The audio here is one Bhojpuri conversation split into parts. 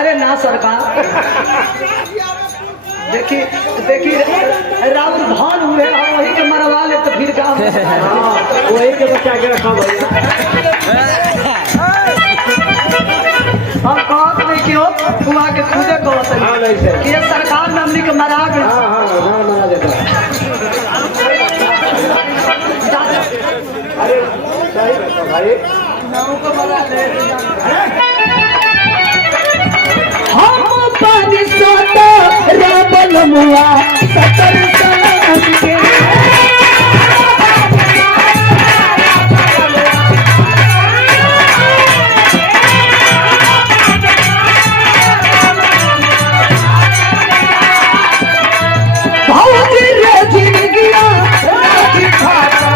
अरे ना सरकार, देखिए देखिए राउर भान हुए और वही के मरवा ले तो फिर काम वही के बचा के रखा भैया। हम कहत नहीं क्यों हुआ के खुदे कहत है कि ये सरकार में हमनी के मरा गए। हाँ मरा देता। अरे सही भाई हम पानी सोता रावण मुआ सतर साल के भौजी रे जिंदगिया राजी खाता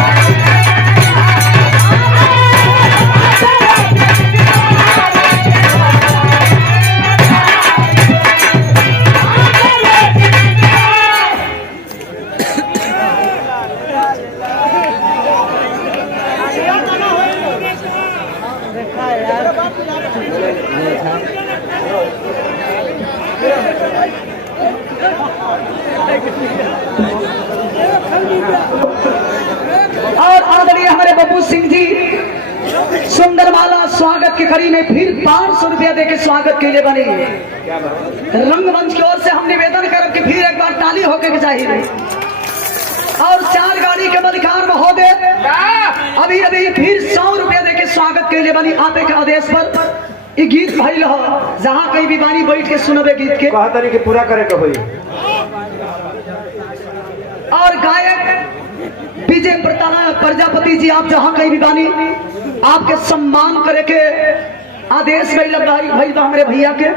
और आदरणीय हमारे बब्बू सिंह जी सुंदरमाला स्वागत की खड़ी में फिर 500 रुपया देके स्वागत के लिए बने। रंगमंच की ओर से हम निवेदन करें कि फिर एक बार ताली होके के चाहिए। और 4 गाड़ी के मलिकार महोदय अभी अभी फिर 100 रुपया देके स्वागत के लिए बनी। आप के आदेश पर ये गीत भइल हो, जहाँ कहीं भी बानी बैठ के सुनबे गीत के कहा तरीके पूरा करे के होई। और गायक विजय प्रजापति जी आप जहाँ कहीं भी बानी आपके सम्मान करे के आदेश भइल भाई हमारे भैया के,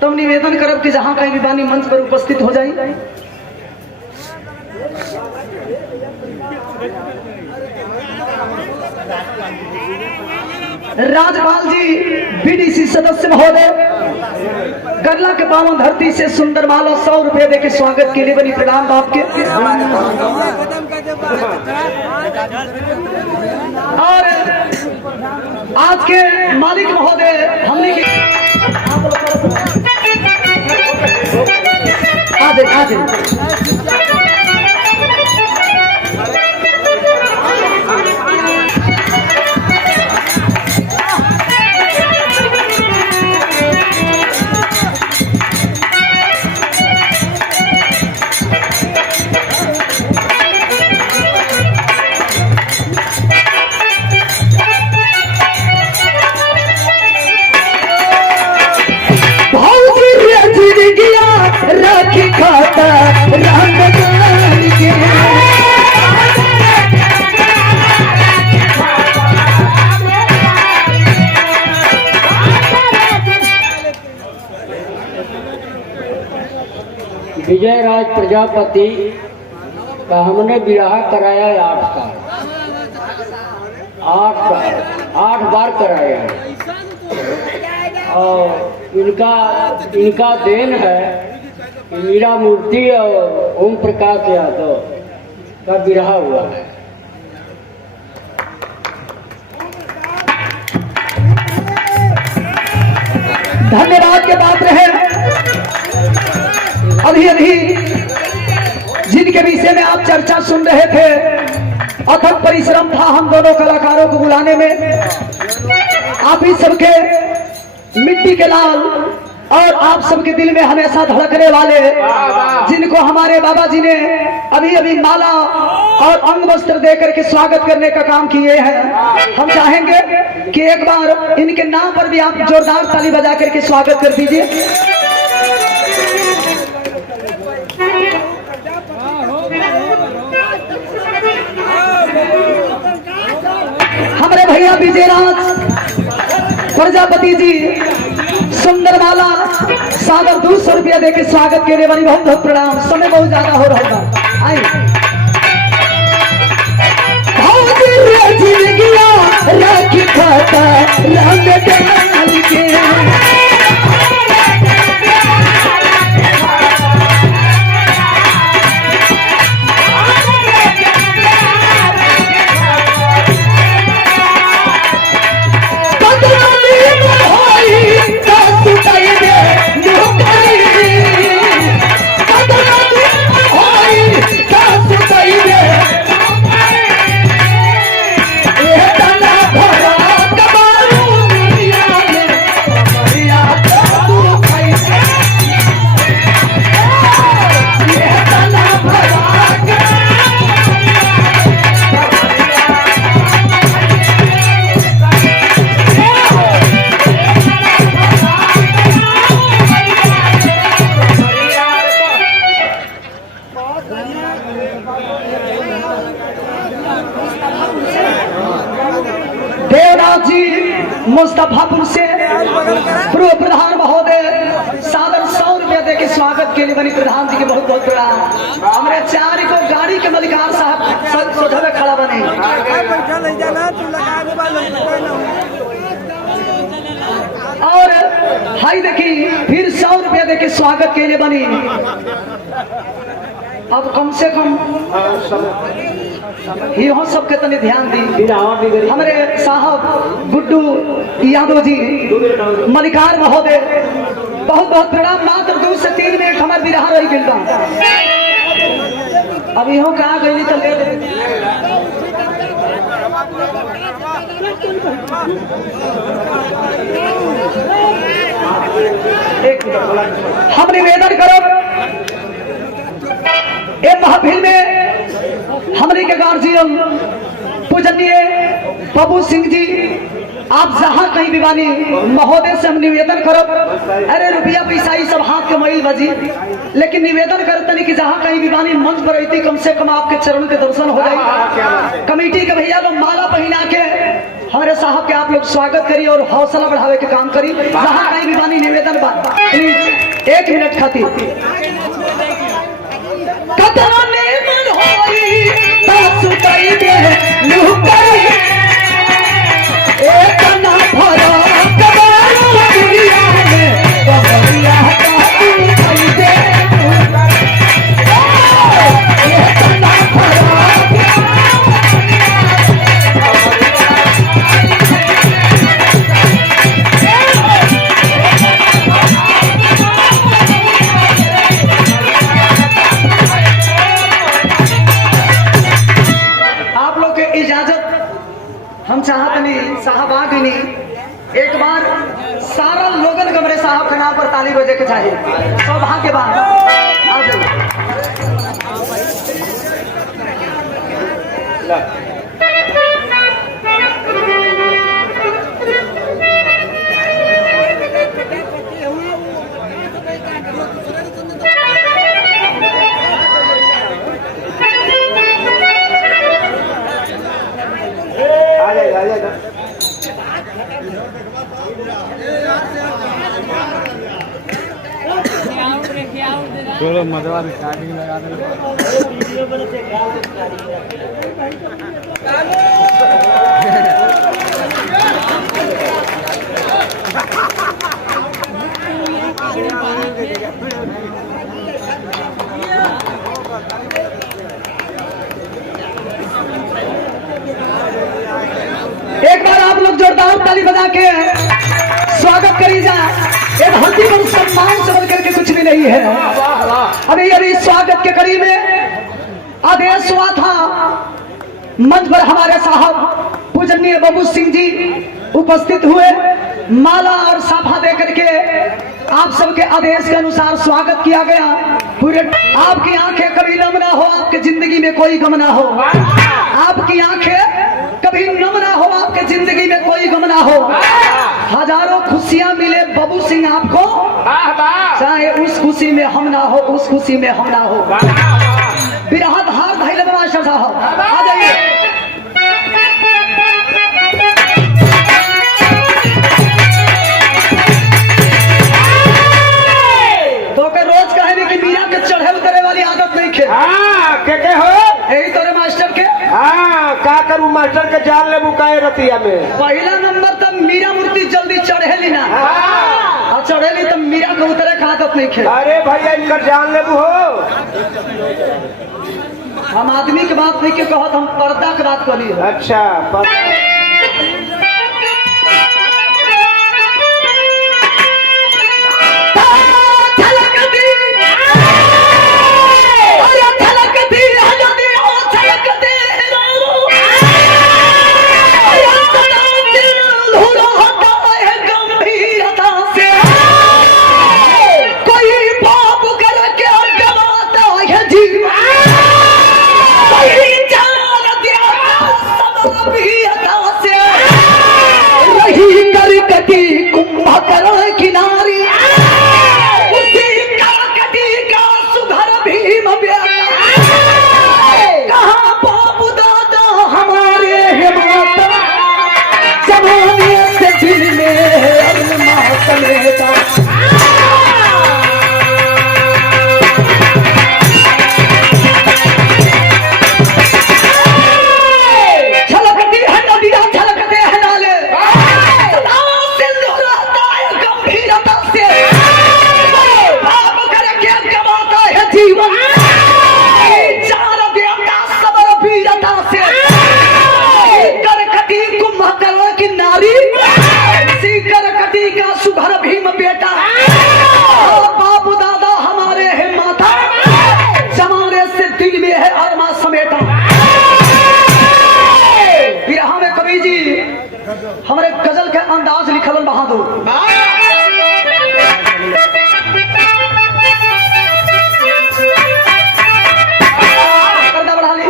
तब निवेदन करब कि जहाँ कहीं भी बानी मंच पर उपस्थित हो जाए। राजपाल जी बीडीसी सदस्य महोदय गरला के पावन धरती से सुंदरमाला 100 रुपए देके स्वागत के लिए बनी। प्रणाम बाप के। और आज के मालिक महोदय हमने की आजे राखी खाता राम के विजय राज प्रजापति का हमने विवाह कराया 8 बार कराया है। और इनका देन है कि मीरा मूर्ति और ओम प्रकाश यादव का विवाह हुआ है। धन्यवाद के पात्र हैं। अभी जिनके विषय में आप चर्चा सुन रहे थे, अथक परिश्रम था हम दोनों कलाकारों को बुलाने में। आप ही सबके मिट्टी के लाल और आप सबके दिल में हमेशा धड़कने वाले, जिनको हमारे बाबा जी ने अभी माला और अंग वस्त्र देकर के स्वागत करने का काम किए हैं। हम चाहेंगे कि एक बार इनके नाम पर भी आप जोरदार ताली बजा करके स्वागत कर दीजिए। हमारे भैया विजयराज प्रजापति जी सुंदरमाला सागर 200 रुपया देके स्वागत के लिए बड़ी बहुत बहुत प्रणाम। समय बहुत ज्यादा हो रहा है। आइए राखी खाता राम के कैले बनी प्रधान जी के बहुत बहुत प्रणाम। हमारे चार को गाड़ी के मलिकार साहब सब सोझा में खड़ा बने। और हाई देखी फिर 100 रुपया देके स्वागत के लिए बनी। अब कम से कम इहो सबके तनी ध्यान दी। हमारे साहब गुड्डू यादव जी मलिकार महोदय बहुत बहुत प्रणाम। मात्र 2 से 3 मिनट हमारे बिरहा रही गिलता। अब इहो कहा गई तो ले हम निवेदन करो ए महफिल में हमने के गार्जियन पूजनीय बाबू सिंह जी, आप जहाँ कहीं भी बानी महोदय से हम निवेदन करो। अरे रुपया पैसा ही सब हाथ के मैल बजी, लेकिन निवेदन करते नहीं कि जहाँ कहीं भी बानी मंच पर रहती कम से कम आपके चरण के दर्शन हो जाए। कमेटी के भैया लोग माला पहना के हमारे साहब के आप लोग स्वागत करिए और हौसला बढ़ावे के काम करी। जहाँ कहीं भी बानी निवेदन बा प्लीज 1 मिनट खातिर हम चाहते नहीं साहब आ गई नहीं। एक बार सारा लोगन कमरे साहब के नाम पर ताली बजे के चाहिए। सौभाग्यवान आ जाइए। चलो मजवा रिकॉर्डिंग लगा दे। एक बार आप लोग जोरदार ताली बजा के स्वागत करी जा। एक धरती पर सम्मान से बढ़कर के कुछ भी नहीं है। अभी स्वागत के कड़ी में आदेश हुआ था, मंच पर हमारे साहब पूजनीय बाबू सिंह जी उपस्थित हुए। माला और साफा देकर के आप सबके आदेश के अनुसार स्वागत किया गया। पूरे आपकी आंखें कभी नम ना हो, आपके जिंदगी में कोई गम ना हो। आपकी आंखें कभी नम ना हो, आपके जिंदगी में कोई गम ना हो। हजारों खुशियां मिले बाबू सिंह आपको, चाहे उस खुशी में हम ना हो, उस खुशी में हम ना हो। बिरहा धार भाई मास्टर साहब आ जाइए। तो के रोज कहे कि मीरा के चढ़े उतरे वाली आदत नहीं खे। के हो यही तोरे मास्टर के। का करूं मास्टर के जान ले बुकाए रतिया में। पहला नंबर तब मीरा मूर्ति जल्दी चढ़ेली ना, और चढ़ेली तब मीरा के उतरे का आदत नहीं खे। अरे भैया इनकर जान लेबू हो। हम आदमी के बात नहीं के कहत, हम पर्दा के बात करी। अच्छा भीम बेटा और बाबू दादा हमारे है माता, जमाने से दिल में है अरमा समेटा। बिरहा में कवि जी हमारे गजल के अंदाज लिखलन बहादुर। पर्दा बढ़ा ली।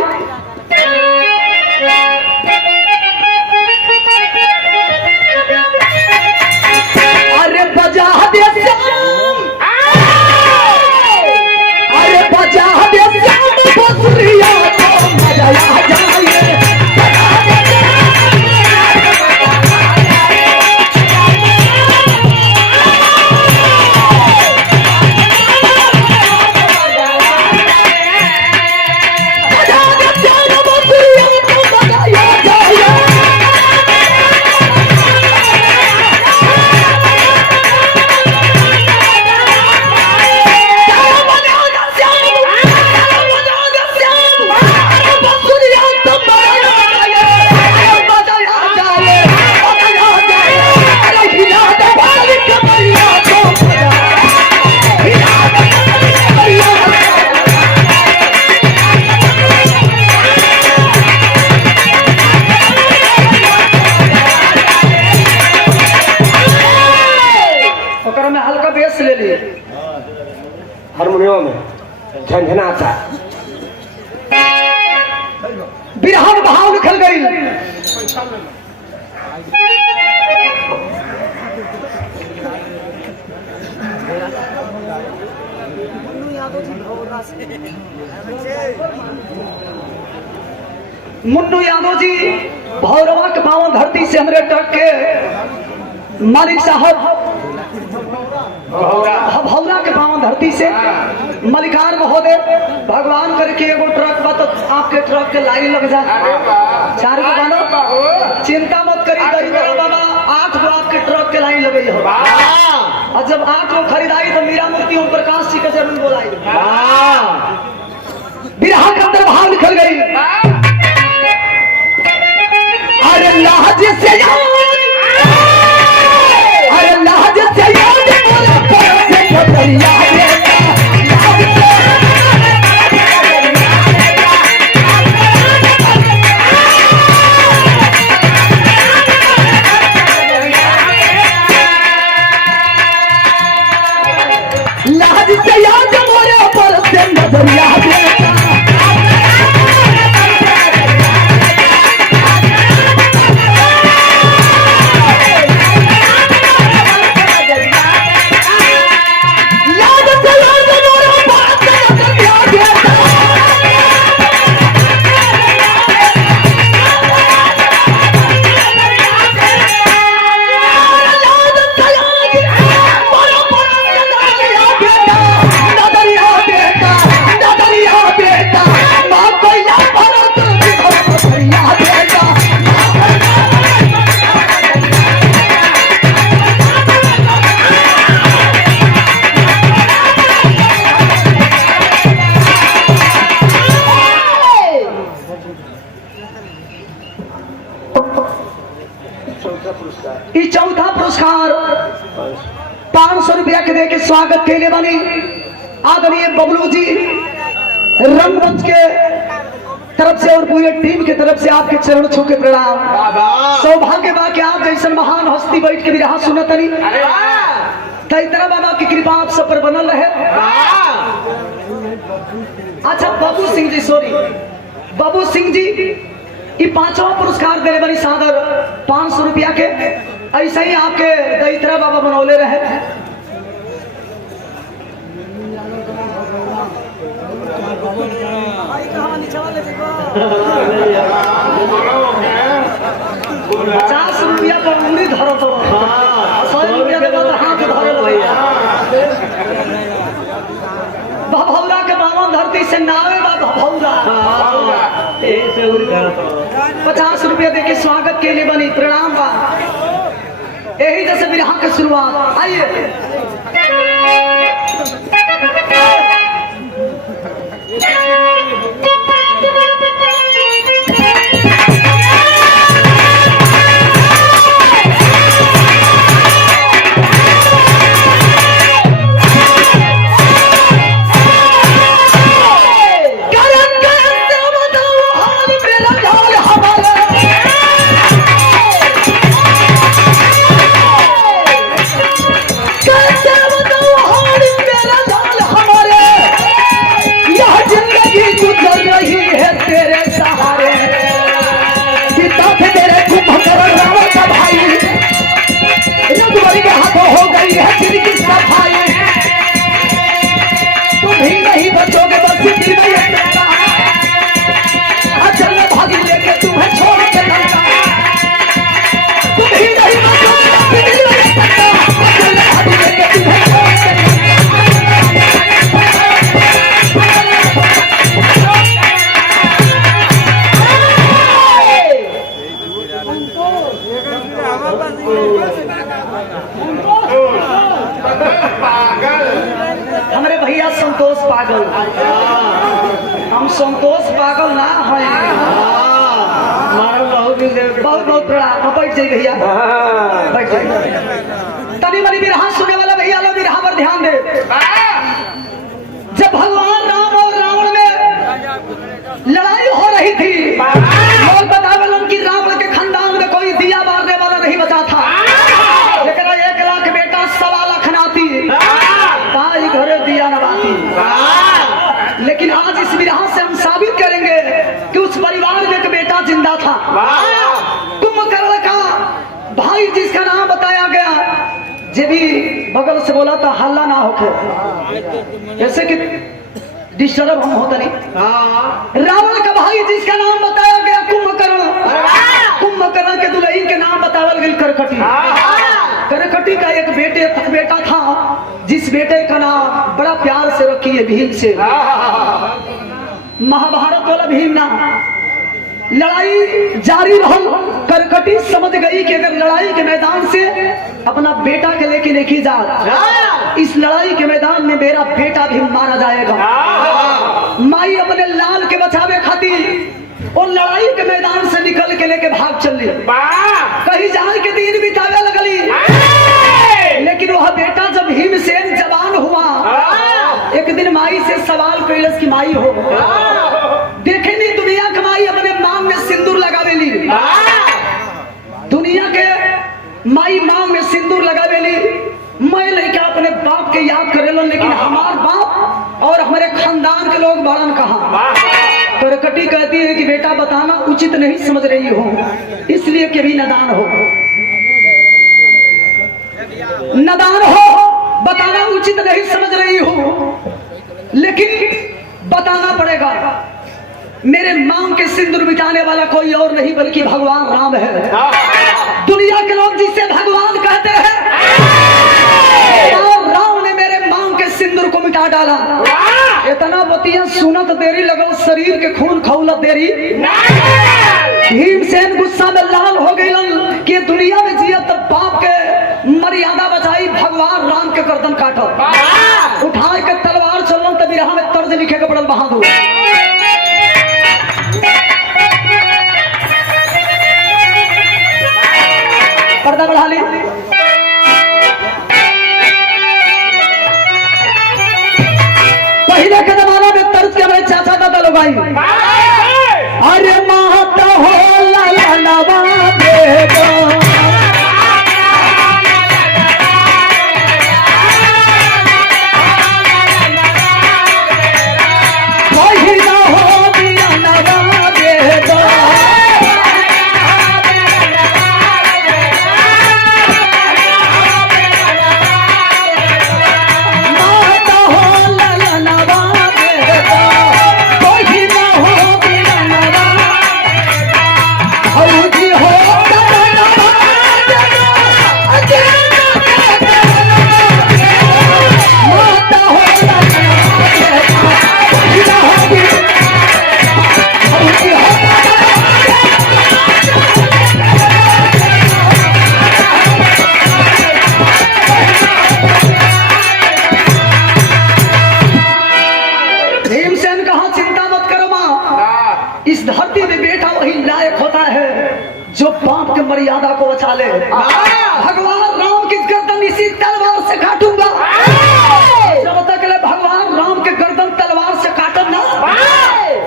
अरे बजा दे श्याम, अरे बजा दे श्याम बसुरिया तो मजा आ जाए। हारमोनियम में झंझनाता बिरहा में भाव निकल गई। मुन्नू यादव जी भौरवा के पावन धरती से हमारे ट्रक के मालिक साहब भौरा के पावन धरती से मलिकार महोदय, भगवान करके एगो ट्रक बा तो आपके ट्रक के लाइन लग जा। चार गो बानो चिंता मत करी दरिद्र बाबा, 8 गो आपके ट्रक के लाइन लगे हो। और जब 8 गो खरीदाई तो मीरा मूर्ति ओम प्रकाश जी का जरूर बोलाई। बिरहा के अंदर भाव निकल गई। अरे लाज से अरे लाज से लाज से याद मोरे पर से नजरिया देता। चौथा पुरस्कार 500 रुपया के दे के स्वागत के लिए बनी आदरणीय बबलू जी रंगमंच के तरफ से और पूरी टीम की तरफ से आपके चरण छू के प्रणाम। सौभाग्य बा कि आप जैसे महान हस्ती बैठ के बिरहा सुनतनी तरह बाबा की कृपा आप सब पर बनल रहे। अच्छा बाबू सिंह जी, सॉरी बाबू सिंह जी, ये 5वां पुरस्कार देने वाली सादर 500 रुपया के ऐसे ही आपके दैत्रा बाबा बनौले रहे। ₹50 पर उंगली धरो तो 100 रुपया के बाद हाथ धरो भैया। भभौरा के बावन धरती से नावे बा भभौरा 50 रुपया दे के स्वागत के लिए बनी प्रणाम बा। यही जैसे बिरहा की शुरुआत। आइए संतोष पागल, हम संतोष पागल ना है। मारो बहुत बहुत बहुत प्रणाम। अब बैठ जाइए भैया, बैठ जाइए। तनी मनी बिरहा सुने वाला भैया लोग बिरहा पर ध्यान दे। जब भगवान राम और रावण में लड़ाई हो रही थी, लोग बतावलन कि रावण के खानदान में कोई दिया मारने वाला नहीं बचा था, लेकिन 1 लाख बेटा 1.25 लाख नाती, ताई घरे दिया नवाती। लेकिन आज इस विरहा से हम साबित करेंगे कि उस परिवार में एक बेटा जिंदा था। कुंभकर्ण का भाई जिसका नाम बताया गया, जे भी बगल से बोला था हल्ला ना होके, जैसे कि डिस्टर्ब हम होता नहीं। रावण का भाई जिसका नाम बताया गया कुंभकर्ण, कुंभकर्ण के दुल्हन के नाम बतावल गई करकटी। करकटी का एक बेटा था, जिस बेटे का नाम बड़ा प्यार से रखी है भीम से। महाभारत वाला भीम ना। लड़ाई जारी रहल। करकटी समझ गई कि अगर लड़ाई के मैदान से अपना बेटा के लेके नहीं जा, इस लड़ाई के मैदान में मेरा बेटा भी मारा जाएगा। माई अपने लाल के बचावे खातिर और लड़ाई के मैदान से निकल के लेके भाग चली। कहीं जान के दिन बितावे लगली, लेकिन वह बेटा जब भीमसेन जवान हुआ, एक दिन माई से सवाल कैलस की माई हो देखे नहीं दुनिया के माई अपने मांग में सिंदूर लगावेली। दुनिया के माई मांग में सिंदूर लगावेली। मैं लड़का अपने बाप के याद करेलन, लेकिन हमार बाप और हमारे खानदान के लोग बड़न कहा। करकटी कहती है कि बेटा बताना उचित नहीं समझ रही हो, इसलिए कभी नादान हो, नादान हो, बताना उचित नहीं समझ रही हो, लेकिन बताना पड़ेगा। मेरे मांग के सिंदूर मिटाने वाला कोई और नहीं बल्कि भगवान राम है। दुनिया के लोग जिसे भगवान कहते हैं, और राम ने मेरे मांग के सिंदूर को मिटा डाला। इतना बतिया सुनत देरी लगल, शरीर के खून खौलत देरी। भीमसेन गुस्सा में लाल हो गई कि दुनिया में जिया तब बाप के मर्यादा बचाई, भगवान राम के गर्दन काटल। उठाए के तलवार चलन तब बिरहा में तर्ज लिखे के पड़ल बहादुर। पर्दा बढ़ा ली। पहले के जमाना में तर्ज के हमारे चाचा दादा लोग आई, अरे माता हो लाला नवा देगा, पहिला हो दिया नवा देगा, इस धरती में बेटा वही लायक होता है जो बाप के मर्यादा को बचा ले। भगवान राम की गर्दन इसी तलवार से काटूंगा। जब तक ले भगवान राम के गर्दन तलवार से काटन ना,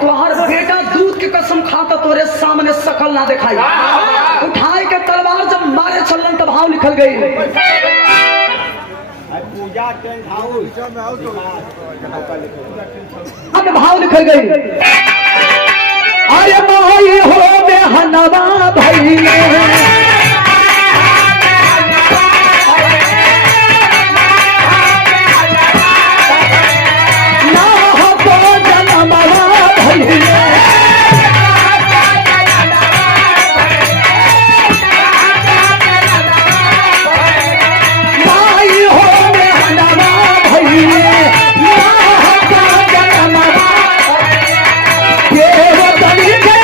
तो हर बेटा दूध की कसम खाता तोरे सामने शकल ना दिखाई। उठाए के तलवार जब मारे चलन तब भाव निकल गई। अब भाव निकल गई। अरे माई हो में हनवा भैले, ना हो तो जनमवा भैले, माई हो में हनवा भैले, ना हो तो जनमवा देव तली के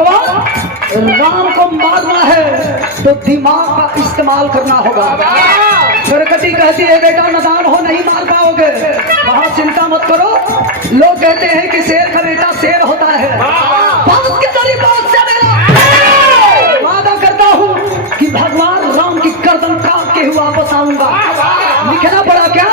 भगवान राम को मारना है तो दिमाग का इस्तेमाल करना होगा। सरकटी कहती है बेटा नादान हो नहीं मार पाओगे। कहा चिंता मत करो, लोग कहते हैं कि शेर का बेटा शेर होता है। बात के करीब बात से मेरा वादा करता हूँ कि भगवान राम की गर्दन काट के ही वापस आऊंगा। लिखना पड़ा क्या?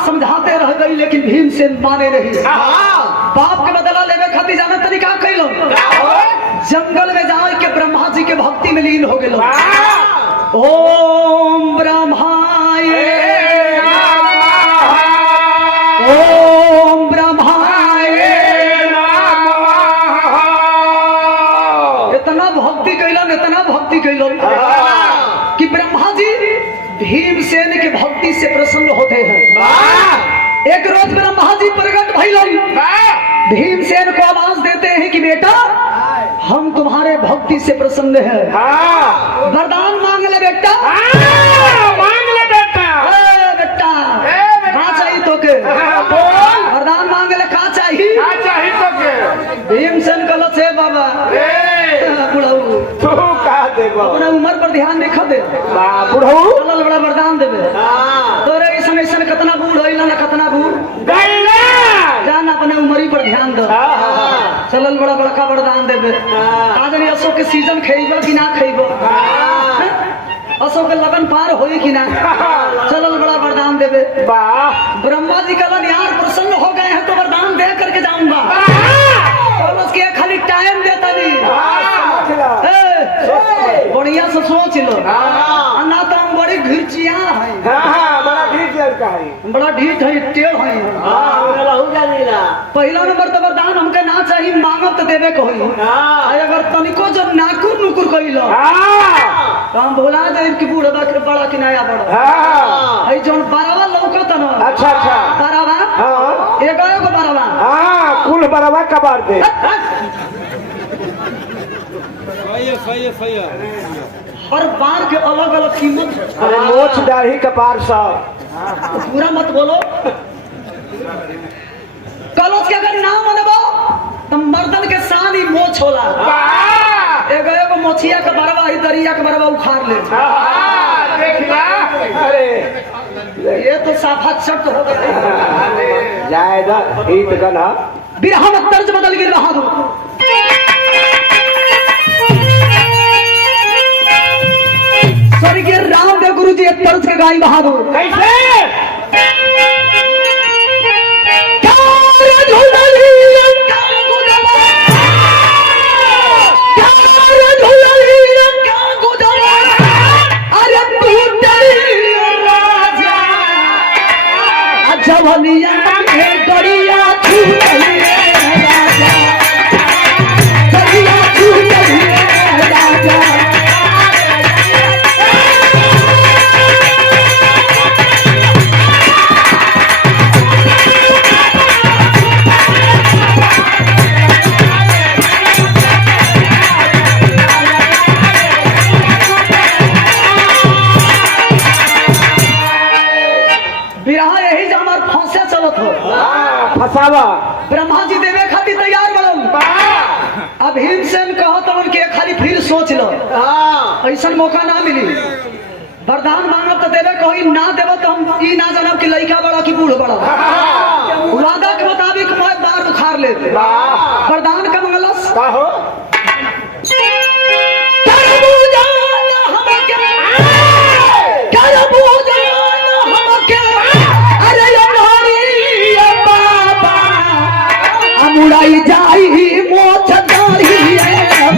समझाते रह गई लेकिन भीमसेन माने नहीं। बाप के बदला लेवे खातिर जाना तरीका कैलो, जंगल में जाए के ब्रह्मा जी के भक्ति में लीन हो गए। ओम ब्रह्माय ओम ब्रह्माय इतना भक्ति कैलन, इतना भक्ति कैलन कि ब्रह्मा जी भीमसेन के भक्ति से प्रसन्न होते हैं। एक रोज ब्रह्मा जी प्रकट भइलन, भीमसेन को आवाज देते हैं कि बेटा हम तुम्हारे भक्ति से प्रसन्न हैं, वरदान मांग ले बेटा। मांग ले बेटा। बेटा कहाँ चाहिए तो के वरदान मांग ले, कहाँ चाहिए तो के। भीमसेन कहल से बाबा तू कहा देबो, अपना उम्र पर ध्यान नहीं खा दे बुढ़ऊ चलल बड़ा वरदान देवे। तोरे ऐसा ऐसा कतना बूढ़ होइला ना कतना बूढ़ जान अपने उम्र पर ध्यान दो। चलल बड़ा बड़का वरदान देवे। आज नहीं अशोक के सीजन खेबो कि ना खेबो, अशोक के लगन पार होई कि ना, चलल बड़ा वरदान देवे। ब्रह्मा जी कहलन यार प्रसन्न हो गए हैं तो वरदान दे करके जाऊंगा, उसके खाली टाइम देता नहीं। बढ़िया से सोच लो ना तो हम बड़ी घिरचिया है, बड़ा ढीठ लड़का है, बड़ा ढीठ है, टेढ़ है। पहला नंबर तो वरदान हमके ना चाहिए, मांगब तो देवे को होई। अगर तनिको जब नाकुर नुकुर कइलो तो हम भुला जाए कि बूढ़ा के बड़ा कि नया बड़ा है। जोन बरावा लौकत न, अच्छा बरावा एगो बरावा कुल बरावा कबार दे। हर बार के अलग अलग कीमत। अरे मोछ दाढ़ी कपार सब पूरा मत बोलो। कलश के अगर नाम मनबो तो मर्दन के शान ही मोछ होला। एगो एगो मोछिया के बरवा ही दरिया के बरवा उखाड़ ले। अरे ये तो साफा चट हो गया। जायदा ईद गना बिरहा में तर्ज बदल गिर बहादुर। स्वर्गीय रामदेव गुरु जी एक तर्ज के गाई बहादुर। कैसे जवनिया गड़िया फसावा ब्रह्मा जी देवे खातिर तैयार बनल। अब भीमसेन कहो तो उनके खाली फिर सोच लो, ऐसा मौका ना मिली। वरदान मांगब तो देवे कही, ना देव तो हम ई ना जानब कि लड़का बड़ा कि बूढ़ बड़ा। वादा के मुताबिक मैं बार उखाड़ लेते। वरदान का मंगलस का हो मुड़ाई जाई मोछ दाढ़ी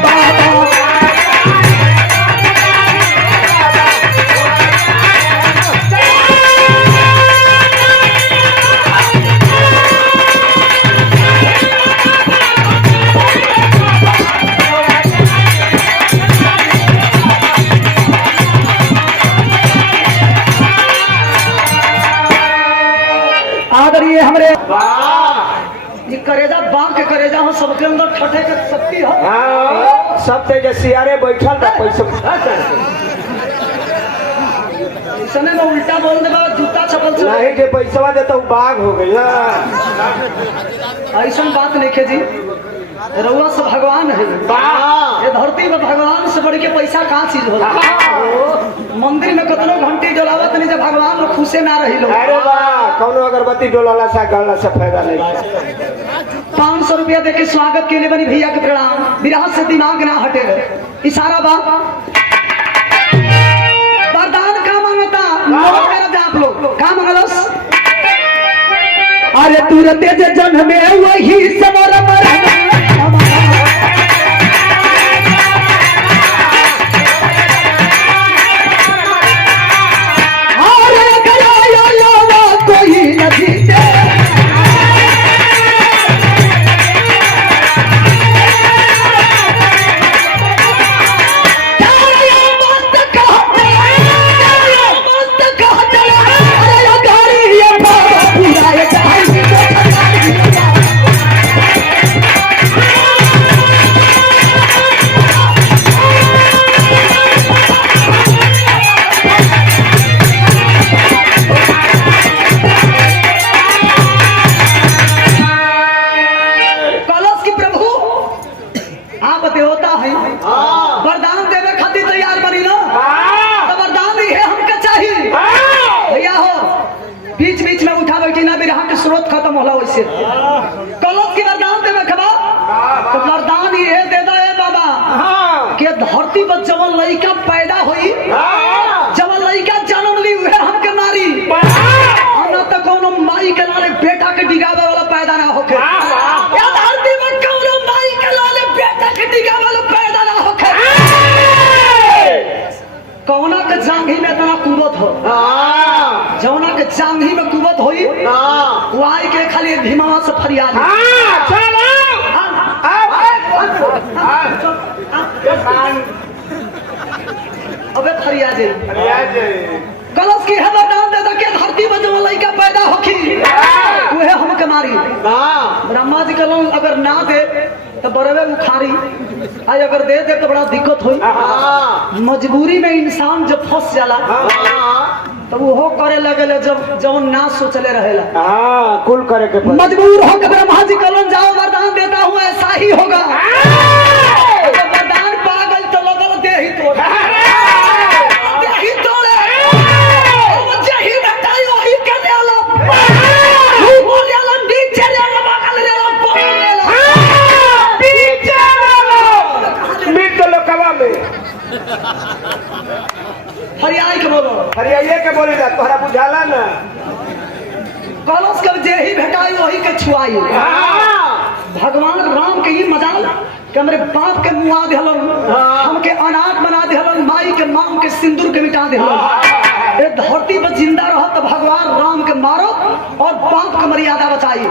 बाबा। आदरणीय हमरे ये करेजा बांक के करेजा हो, सबके अंदर ठठे के शक्ति हो। हाँ, सब तेज सियारे बैठल बा पैसा इसने में उल्टा बोल दे बाबा, जूता चप्पल से नहीं जे पैसा देता हूँ बाघ हो गई ना। ऐसा बात नहीं जी, रउआ से भगवान है। ये धरती में भगवान से बढ़ के पैसा कहाँ चीज होला। मंदिर में कितनो घंटी डोलावत नहीं, जब भगवान लोग खुशे ना रही लोग। अरे वाह, कौनो अगरबत्ती डोलाला सा गलला से फायदा नहीं। 500 रुपया दे के स्वागत के लिए बनी भैया के प्रणाम। विराट से दिमाग ना हटे, इशारा बात वरदान का मांगता मेरा आप लोग का मंगलस। अरे तुरते जे जन्म में वही समर मरना। वरदान देवे खातिर तैयार बनी ना, तो वरदान ही है हमके चाहिए भैया हो। बीच बीच में उठा बैठी ना, बिरहा के स्रोत खत्म होला वैसे। कलश की वरदान देवे खबा तो वरदान ही है दे दो बाबा कि धरती पर जवन लड़का पैदा हुई, जवन लड़का जन्म ली हुए हमके मारी, न तो कोनो माई के लाले बेटा के डिगावे वाला पैदा ना होके। धरती में कोनो माई के लाले बेटा के डिगावे वाला पैदा ना होके। कौना के जांघी में इतना कुवत हो, जौना के जांघी में कुवत होई वो आई के खाली भीमावा से फरियाद। अबे फरियाद कलश की है वरदान दे दो के धरती में जब लड़का पैदा होखी वह हमके मारी। ब्रह्मा जी कहलो अगर ना दे तो बरवे उखारी, आज अगर दे दे तो बड़ा दिक्कत हुई। मजबूरी में इंसान जब फंस जाला तो वो करे लगे जब जब ना सोचले रहेला। कुल करे के मजबूर होकर ब्रह्मा जी कहलो जाओ वरदान देता हूँ ऐसा ही होगा। वरदान पागल तो लगल दे ही तोड़ हरियाई के बोलो, हरियाइए के बोले ना तोहरा बुझाला ना। कलश के जे ही भेटाई वही के छुआई। भगवान राम के ही मजाल कि हमरे बाप के मुआ दिहलन, हमके अनाथ बना दिहलन, माई के मांग के सिंदूर के मिटा दिहलन। ए धरती पर जिंदा रह तो भगवान राम के मारो और बाप का मर्यादा बचाई।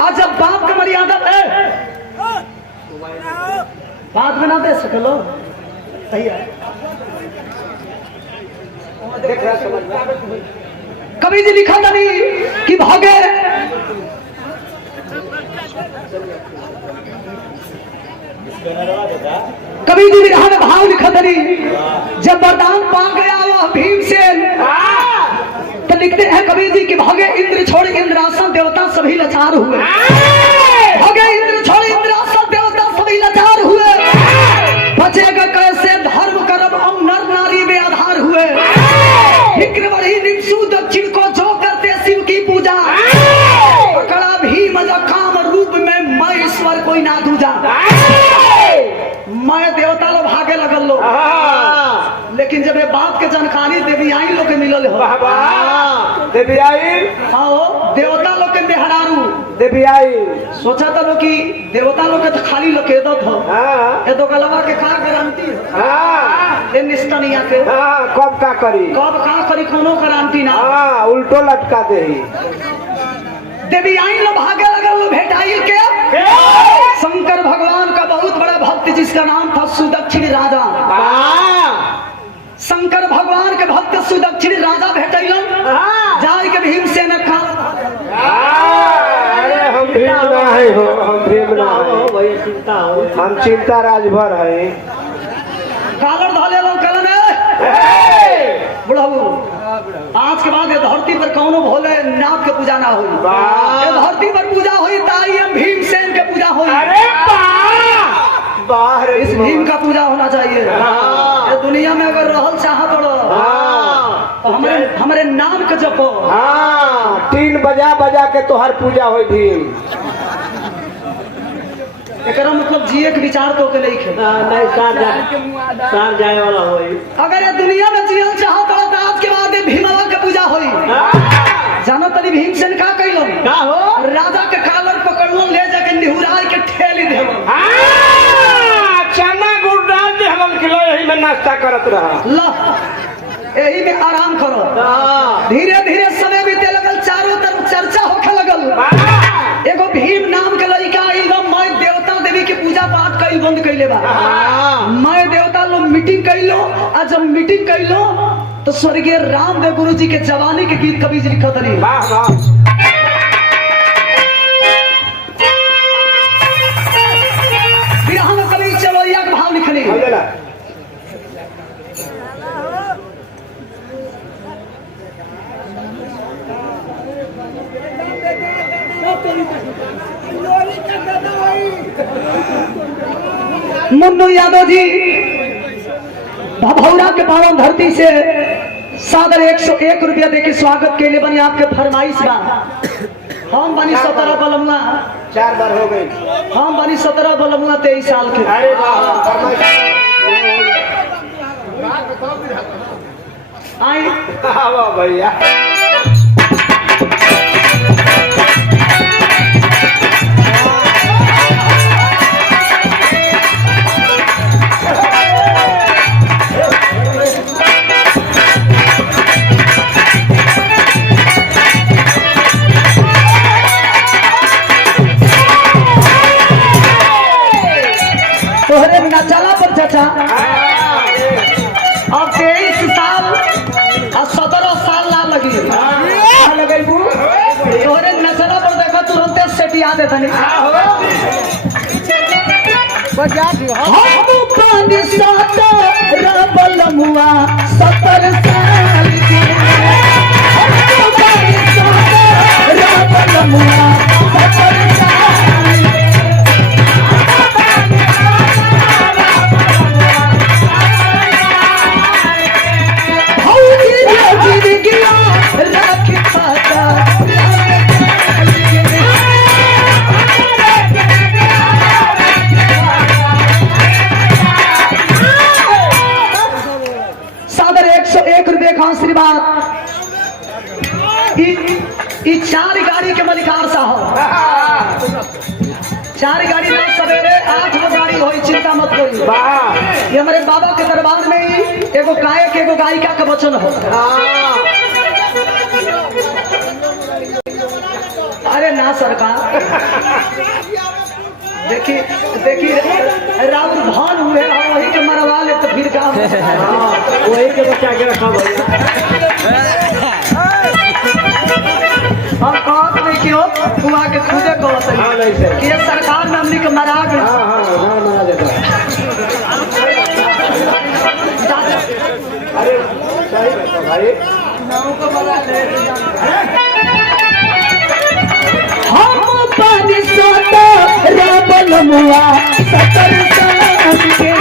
आज जब बाप का मर्यादा बात में ना दे सकलो कभी जी लिखा नहीं कि भागे कभी जी विरहा में भाव लिखा नहीं। जब वरदान पा गया वह भीमसेन तो लिखते हैं कभी जी कि भागे इंद्र छोड़ इंद्रासन देवता सभी लाचार हुए। भागे इंद्र छोड़ इंद्रासन देवता सभी लाचार हुए। बचेगा कैसे धर्म कर्म हम नर नारी में आधार हुए। गल हो बाबा देवियाई आओ देवता लोग के मेहरारू देवियाई सोचा था लोग कि देवता लोग के तो खाली लकेदत हो हाँ ये तो गलवा के का गारंटी हो हाँ ये निष्ठनिया के हाँ कब का करी कब का करी कोनो गारंटी ना हाँ उल्टो लटका दे देवी आई लो भागे लगल लो भेटाई के शंकर भगवान का बहुत बड़ा भक्त जिसका नाम था सुदक्षिण राजा शंकर भगवान के भक्त सुदक्षिण राजा भेटैलन जाय के भीमसेन खा अरे हम भीम ना है हो हम भीम ना है भैया चिंता हो हम चिंता राजभर है कालर धले लो कलन बुढ़ाऊ आज के बाद ये धरती पर कौनो भोले नाथ के पूजा ना हुई ये धरती पर पूजा हुई ताई हम भीमसेन के पूजा हुई अरे बाहर इस भीम का पूजा होना चाहिए ये दुनिया में अगर रहल चाह पड़ो तो हमारे नाम के जपो हाँ 3 बजा के तोहर पूजा होई भीम एकरा मतलब जिए के विचार तो के नहीं खे नहीं सार जाए वाला होई अगर ये दुनिया में जियल चाहत हो तो आज के बाद ये भीमवा के पूजा होई जानो तनी भीमसेन का कइलो का हो राजा के कालर पकड़लो ले जाके निहुराई के ठेली देलो चना गुड़ डाल दे हम किलो यही में नाश्ता करत रहा ला यही में आराम करो धीरे धीरे समय बीते लगल चारों तरफ चर्चा होखे लगल एगो भीम नाम के लड़का आइलो मैं देवता देवी के पूजा पाठ कई बंद कइले बा मैं देवता लोग मीटिंग कइलो आ जब मीटिंग कइलो तो स्वर्गीय रामदेव गुरु जी के जवानी के गीत कवि जी लिखत रही वाह वाह बिरहा में कवि चलोरिया के भाव लिखली मुन्नू यादव जी भभौरा के पावन धरती से सादर 101 रुपया देके स्वागत के लिए बनी आपके फरमाइश बा हम बनी 17 बलमुआ 4 बार हो गई हम बनी 17 बलमुआ 23 साल के अरे वाह आई वाह भैया तोहरे नचला पर चाचा अब 23 साल और 17 साल ना लगी लगेबू तोहरे नचला पर देखा तुरंते सेटिया देता नहीं हम पानी साता रबल मुआ 70 साल के हम पानी साता रबल मुआ 70 साल के सादर 101 रुपये का आशीर्वाद 4 गाड़ी के मलिकार साहब 4 गाड़ी में सवेरे 8 बजे गाड़ी हुई चिंता मत करिए ये हमारे बाबा के दरबार में ही एगो गायक एगो गायिका का वचन हो अरे ना सरकार देखिए राउर भान हुए वही के मरवा ले तो फिर काम वही के बचा के रखा भैया हम कहत नहीं कि हो वहाँ के खुदे कहत है कि ये सरकार में हमनी के मरा गई अरे सही भाई हम पानी सोता रबल मुआ 70 साल के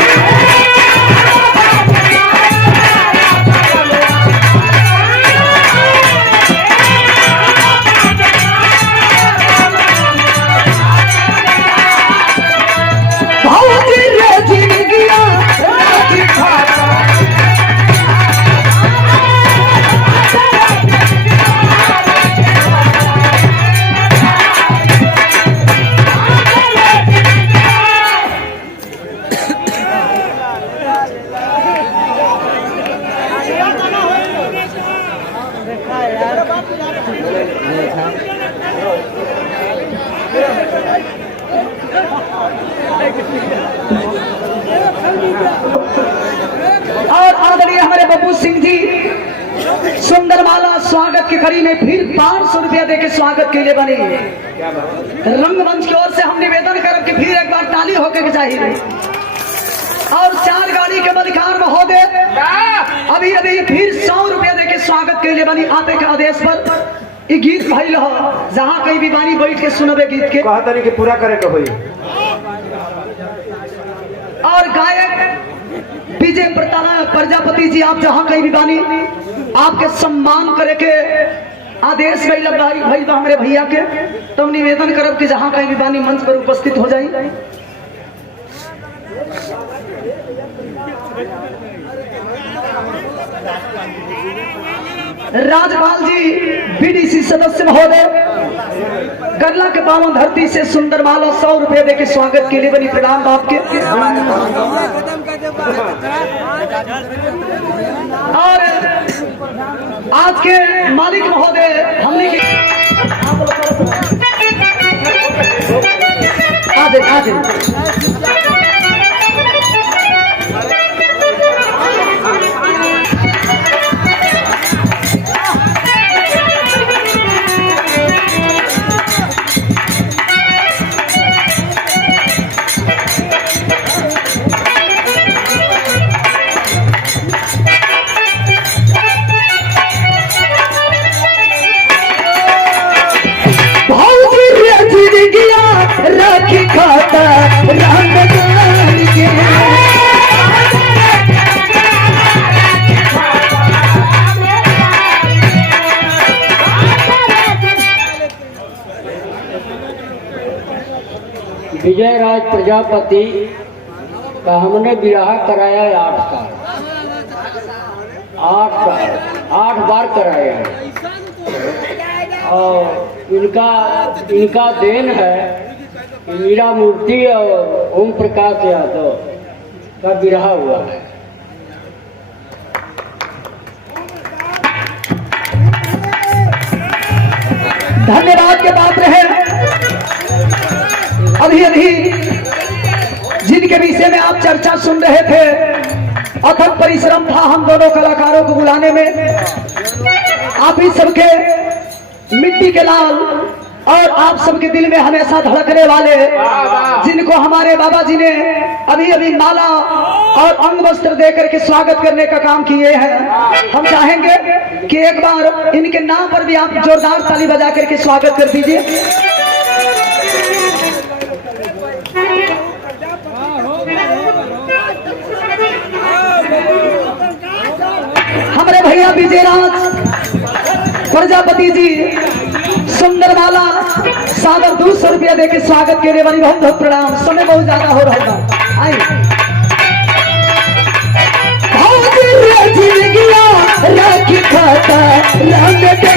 भौजी रे जिंदगिया राखी खाता और आदरणीय हमारे बब्बू सिंह जी सुंदरमाला स्वागत की कड़ी में फिर 500 रुपया देके स्वागत के लिए बनी। रंगमंच की ओर से हम निवेदन करब कि फिर एक बार ताली होके चाहिए। और 4 गाड़ी के मलिकार महोदय अभी अभी फिर 100 रुपया देके स्वागत के लिए बनी। आपे के आदेश पर ये गीत भइल हो, जहाँ कहीं भी बानी बैठ के सुनबे गीत के कहा तरीके पूरा करे के होई। और गायक विजय प्रजापति जी, आप जहाँ कहीं भी बानी आपके सम्मान करे के आदेश भइल भाई हमारे भैया के, तब निवेदन करब कि जहाँ कहीं भी बानी मंच पर उपस्थित हो जाए। राजपाल जी बीडीसी सदस्य महोदय गरला के पावन धरती से सुंदरमाला 100 रुपये देके स्वागत के लिए बनी। प्रणाम बाप के। और आज के मालिक महोदय हमने आदे राखी खाता रंग के विजय राज प्रजापति का हमने विवाह कराया 8 बार कराया है। और इनका देन है कि मीरा मूर्ति और ओम प्रकाश यादव का विवाह हुआ है। धन्यवाद के पात्र है। अभी जिनके विषय में आप चर्चा सुन रहे थे, अथक परिश्रम था हम दोनों कलाकारों को बुलाने में। आप ही सबके मिट्टी के लाल और आप सबके दिल में हमेशा धड़कने वाले, जिनको हमारे बाबा जी ने अभी माला और अंग वस्त्र देकर के स्वागत करने का काम किए हैं। हम चाहेंगे कि एक बार इनके नाम पर भी आप जोरदार ताली बजा करके स्वागत कर दीजिए। हमारे भैया विजयराज प्रजापति जी सुंदरमाला सागर 200 रुपया देके स्वागत के लिए बड़ी बहुत बहुत प्रणाम। समय बहुत ज्यादा हो रहा है। आई राखी खाता रंग के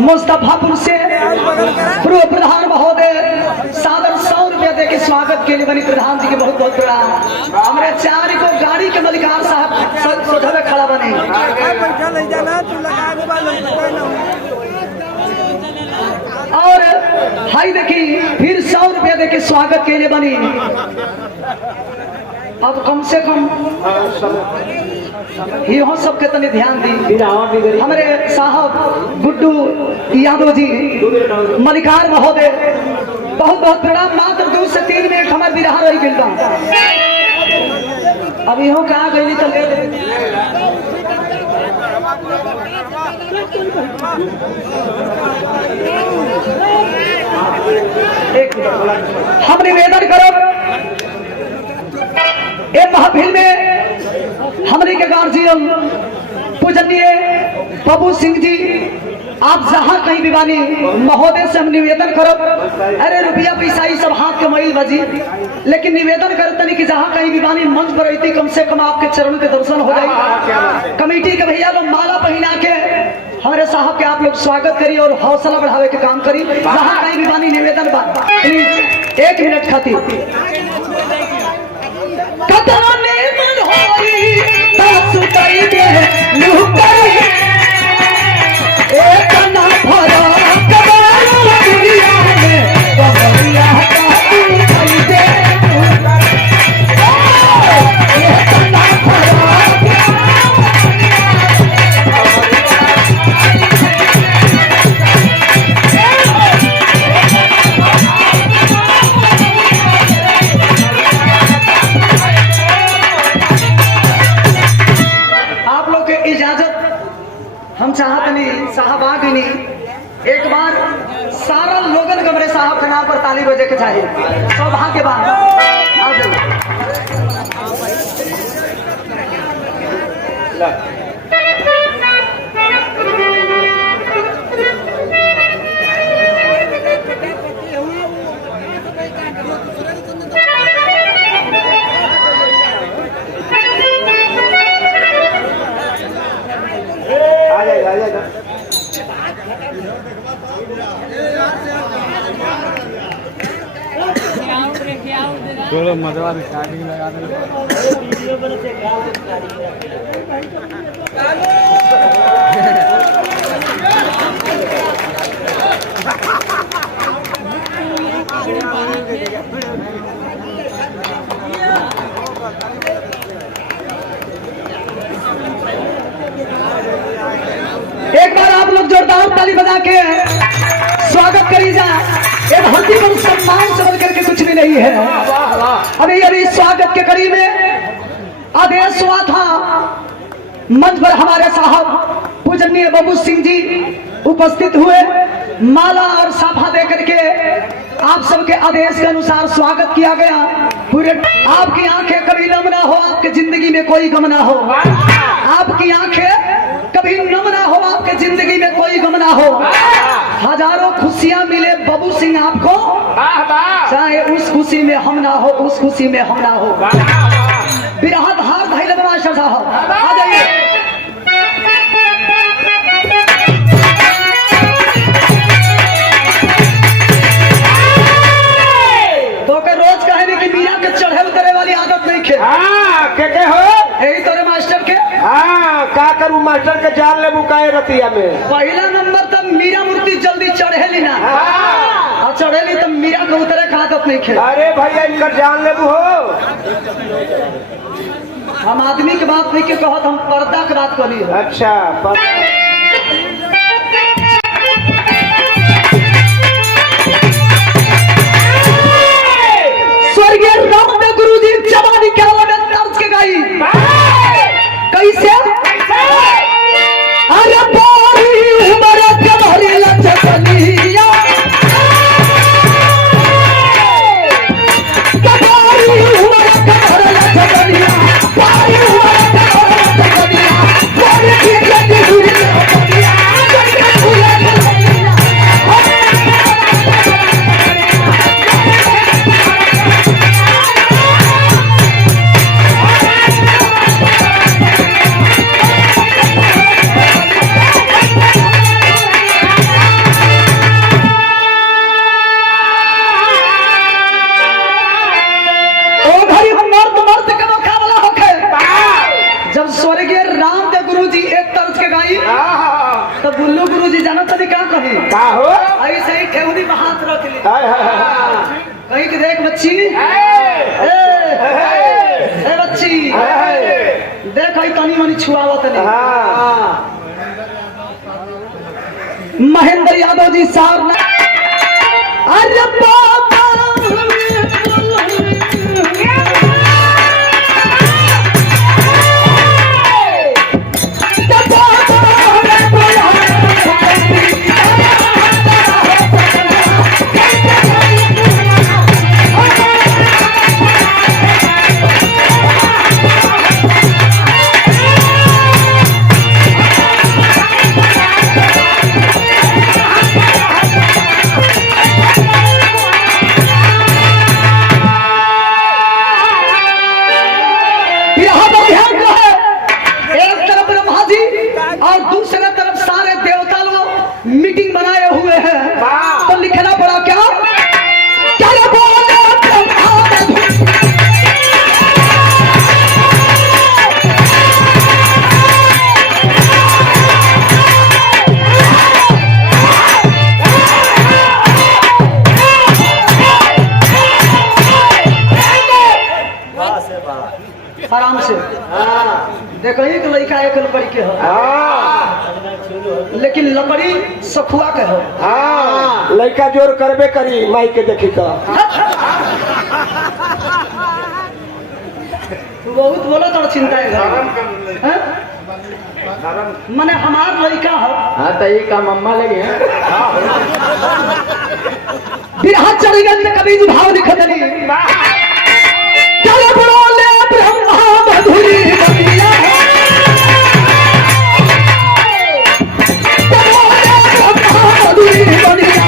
मुस्तफापुर से पूर्व प्रधान महोदय सादर 100 रुपया देके स्वागत के लिए बनी। प्रधान जी के बहुत बहुत प्रणाम। हमारे 4 को गाड़ी के मलिकार साहब सोधा में खड़ा बने। और हाई देखी फिर 100 रुपया देके स्वागत के लिए बनी। अब कम से कम इहो सबके तनी ध्यान दी। बिरहा बिगड़ी हमारे साहब गुड्डू यादव जी मलिकार महोदय बहुत बहुत प्रणाम। मात्र 2 से 3 मिनट हमारे बिरहा रही बिल्ला अब इहो कहा गई तो ले ले। एक मिनट हम निवेदन करो ए महफिल में हमने के गार्जियन पूजनीय बाबू सिंह जी आप जहाँ कहीं भी बानी महोदय से हम निवेदन करब। अरे रुपया पैसा ही सब हाथ के मैल बजी, लेकिन निवेदन करते नहीं कि जहाँ कहीं भी बानी मंच पर रहती कम से कम आपके चरण के दर्शन हो जाए। कमेटी के भैया लोग माला पहना के हमारे साहब के आप लोग स्वागत करिए और हौसला बढ़ावे के काम करी। जहाँ कहीं भी बानी निवेदन बा प्लीज 1 मिनट खातिर हम चाहते नहीं साहब आ गई नहीं। एक बार सारा लोगन के मेरे साहब के नाम पर ताली बजे के चाहिए। सौभाग्य बात आ जाइए। थोड़ा मजा रिकॉर्डिंग लगा दे। एक बार आप लोग जोरदार ताली बजा के स्वागत करी जा। ये धरती पर सम्मान से बढ़ करके कुछ भी नहीं है। अभी स्वागत के कड़ी में आदेश हुआ था मंच पर हमारे साहब पूजनीय बाबू सिंह जी उपस्थित हुए। माला और साफा दे करके आप सबके आदेश के अनुसार स्वागत किया गया। पूरे आपकी आंखें कभी नम ना हो, आपके जिंदगी में कोई गम ना हो। आपकी आंखें कभी नम ना हो, आपके जिंदगी में कोई गम ना हो। हजारों खुशियां मिले बाबू सिंह आपको, चाहे उस खुशी में हम ना हो, उस खुशी में हम ना हो। बिरहा धार धैल मास्टर साहब आ जाइए। तो के रोज कहने की मीरा के चढ़े उतरे वाली आदत नहीं खे। के हो यही तोरे मास्टर के का करूं मास्टर के जान ले बुकाए रतिया में। पहला नंबर तब मीरा मूर्ति जल्दी चढ़ेली ना और चढ़ेली तब मीरा के उतरे का आदत नहीं खे। अरे भैया इनका जान ले हो। हम आदमी के बात नहीं के कहत, हम पर्दा के बात करी। अच्छा स्वर्गीय रामदेव गुरु जी जवानी के तर्ज के गाई कैसे। अरे बोरी उमर के भरी लचकनिया, बोरी उमर के भरी लचकनिया, बोरी उमर के भरी लचकनिया, बोरी की गति हुई लचकनिया, गति हुई लचकनिया। जब स्वर्गीय रामदेव गुरु जी एक तर्ज के गाई तो बुल्लू गुरु जी जाना तरी क्या कही का हो ऐसे ही ठेहुनी में हाथ रख ली। कहीं कि देख बच्ची, ए बच्ची देख आई तनी मनी छुआवत नहीं। हाँ महेंद्र यादव जी सार अरे बाबा और दूसरे तरफ सारे देवता लोग मीटिंग बनाए हुए हैं। तो लिखना पड़ा क्या आराम से देखो एक लड़का एक लकड़ी के हो, लेकिन लकड़ी सखुआ के हो। हाँ लड़का जोर करबे करी माई के देखी तो बहुत बोला तो चिंता है मने हमार लड़का हो। हाँ तो ये का मम्मा लगे हैं बिरहा चढ़गंज कवि जी भाव लिखत नहीं चल बोले ब्रह्मा मधुरी बनिया मधुरी बनिया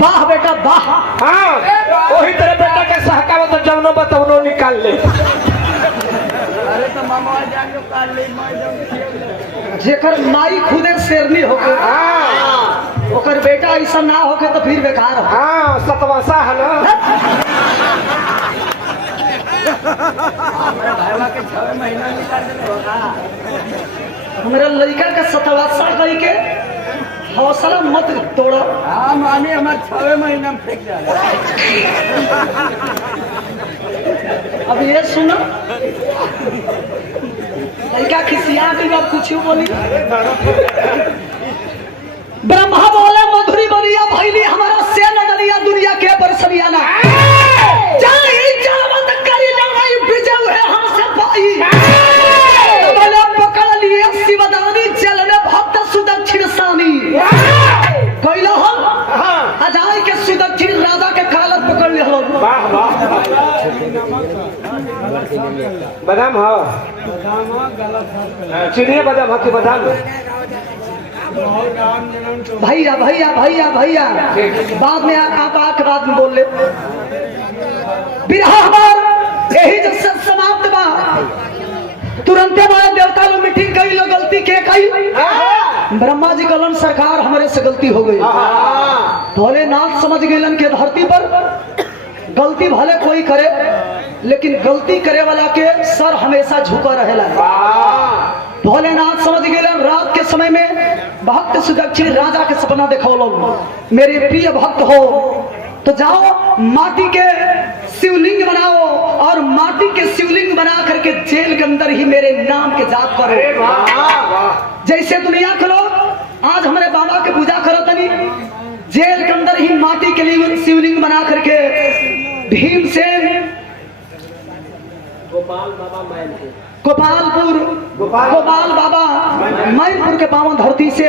वाह बेटा वाह। हाँ वही तरह बेटा के सहकावत तो जवनो बतवनो निकाल ले। अरे तो मामा जान जो काट ले जेकर माई खुदे शेरनी होके ओकर बेटा ऐसा ना होके तो फिर बेकार हो। हाँ सतवासा है ना भाईवा के 6 महीना निकाल दे होगा। हमारा लड़का का सतवासा कही के हौसला मत तोड़ो। हाँ माने हमारे 6 महीना में फेंक जा अब ये सुनो लड़का खिसिया की बात कुछ बोली ब्रह्मा बोले मधुरी बनिया भैली हमारा से नजरिया दुनिया के बरसरिया ना हमसे पाई बोले पकड़ लिए शिवदानी जल में भक्त सुदक्षिण सानी कैलो हम अजाई के सुदक्षिण राजा के कालत पकड़ ले हम। वाह वाह बादाम हो चिड़िया बादाम हो कि बादाम भैया भैया भैया भैया बाद में आप आके बाद में बोल ले बिरहा हमार यही जब सब समाप्त बा तुरंते हमारे देवता लोग मीटिंग कई लोग गलती के कई ब्रह्मा जी कलन सरकार हमारे से गलती हो गई। भोलेनाथ समझ गए के धरती पर गलती भले कोई करे लेकिन गलती करे वाला के सर हमेशा झुका रहेला। भोलेनाथ समझ गए रात के समय में भक्त सुदक्षिण राजा के सपना देखौलो मेरे प्रिय भक्त हो तो जाओ माटी के शिवलिंग बनाओ और माटी के शिवलिंग बना करके जेल के अंदर ही मेरे नाम के जाप करो। जैसे दुनिया के लोग आज हमारे बाबा के पूजा करो तनी जेल के अंदर ही माटी के लिए शिवलिंग बना करके भीमसेन गोपाल बाबा मैनपुर। गोपाल बाबा मैनपुर के पावन धरती से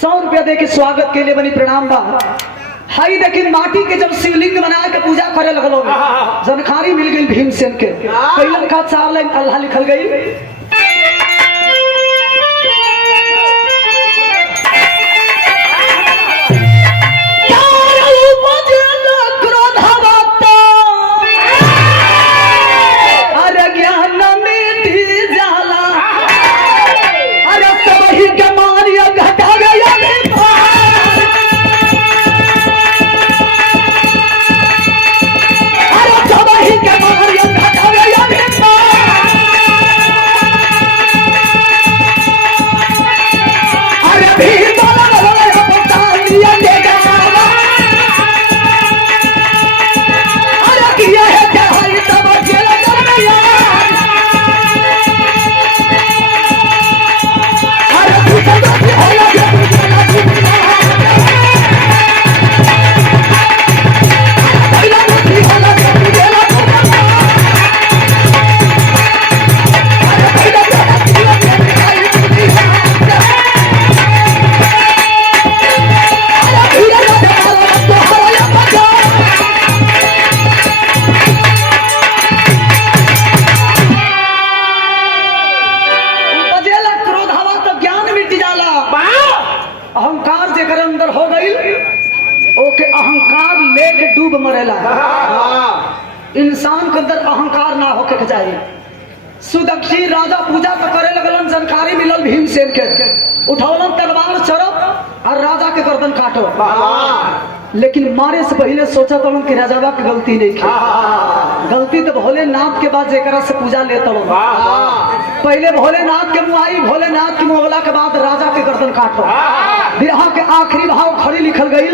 100 रुपया दे के स्वागत के लिए बनी प्रणाम बा। हाई देखिन माटी के जब शिवलिंग बना के पूजा करे लगलो जानकारी मिल गई भीमसेन के पहले का 4 लाइन अल्लाह लिखल गई। अहंकार जेकर अंदर हो गई ओके अहंकार लेके डूब मरेला। इंसान के अंदर अहंकार ना होके के चाहिए। सुदक्षी राजा पूजा तो करे लगलन जानकारी मिलल भीमसेन के उठौलन तलवार चरब और राजा के गर्दन काटो लेकिन मारे से पहले सोचा तलन कि राजावा की गलती नहीं की गलती तो भोलेनाथ के बाद जेकरा से पूजा ले तलन पहले भोलेनाथ के मुआई भोलेनाथ की मुगला के बाद राजा के गर्दन काटो। बिरहा के आखिरी भाव खड़ी लिखल गई।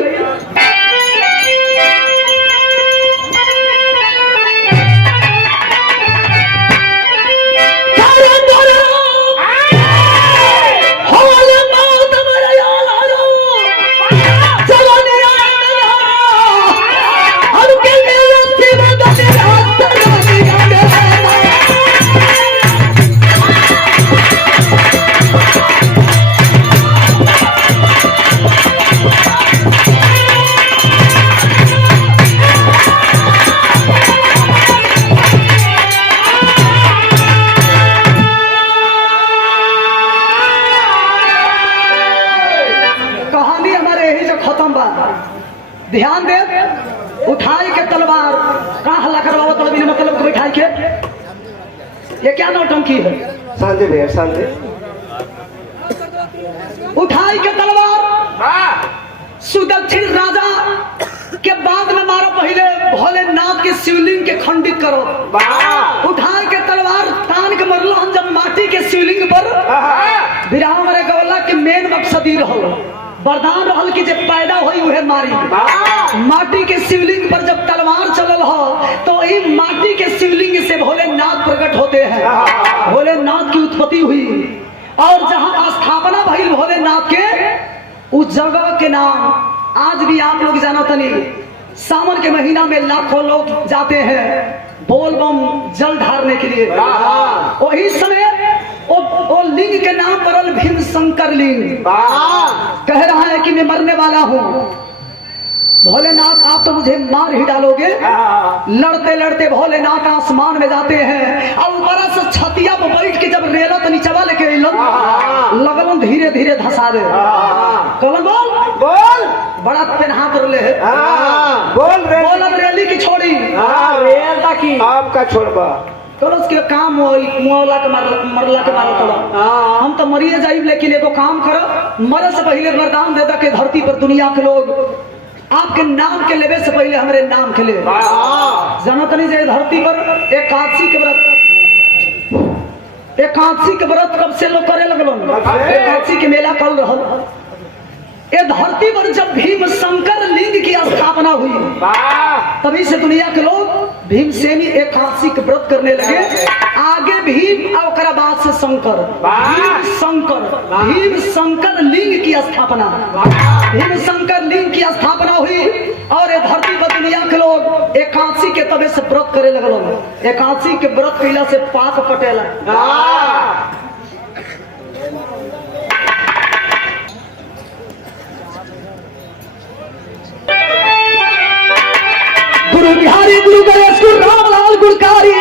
ध्यान दे उठाई के तलवार कहाँ हल्ला करवाओ तलबी मतलब बैठाई के ये क्या नौटंकी है। शांति भैया शांति। उठाई के तलवार सुदक्षिण राजा के बाद में मारो पहले भोलेनाथ के शिवलिंग के खंडित करो। उठाई के तलवार तान के मरलो हम जब माटी के शिवलिंग पर विराह मरे गवला के मेन मकसद ही रहो वरदान रहल की जब पैदा हुई वह मारी माटी के शिवलिंग पर जब तलवार चलल हो तो ई माटी के शिवलिंग से भोलेनाथ प्रकट होते हैं। भोलेनाथ की उत्पत्ति हुई और जहां स्थापना भइल भोलेनाथ के उस जगह के नाम आज भी आप लोग जानत नहीं। सावन के महीना में लाखों लोग जाते हैं बोलबम जल ढारने के लिए। वही समय वो लिंग के नाम पर भीम शंकर लिंग कह रहा है कि मैं मरने वाला हूँ। भोलेनाथ आप तो मुझे मार ही डालोगे। लड़ते लड़ते भोलेनाथ आसमान में जाते हैं और ऊपर से छतिया पर बैठ के जब रेला तो नीचवा लेके लगन धीरे धीरे धसा दे। बोल बोल बड़ा पेनहा कर ले बोल अब रेली की छोड़ी रेल की आपका छोड़बा चलो उसके काम मुआवला के मरला के मारो चलो हम तो मरिए जाइब लेकिन एगो काम करो मरे से पहले वरदान दे दे के धरती पर दुनिया के लोग आपके नाम के लेवे से पहले हमारे नाम के ले जानत नहीं जाए धरती पर एकादशी के व्रत कब से लोग करे लगलो। एकादशी के मेला कल रहल। ये धरती पर जब भीम शंकर लिंग की स्थापना हुई तभी से दुनिया के लोग भीमसेनी एकादशी के व्रत करने लगे। आगे भीम और बाद से शंकर भीम शंकर लिंग की स्थापना भीम शंकर लिंग की स्थापना हुई और ये धरती पर दुनिया के लोग एकादशी के तबे से व्रत करे लगल। एकादशी के व्रत कैला से पाप कटेला। गुरु बिहारी गुरु गणेश गुरु रामलाल गुरकारी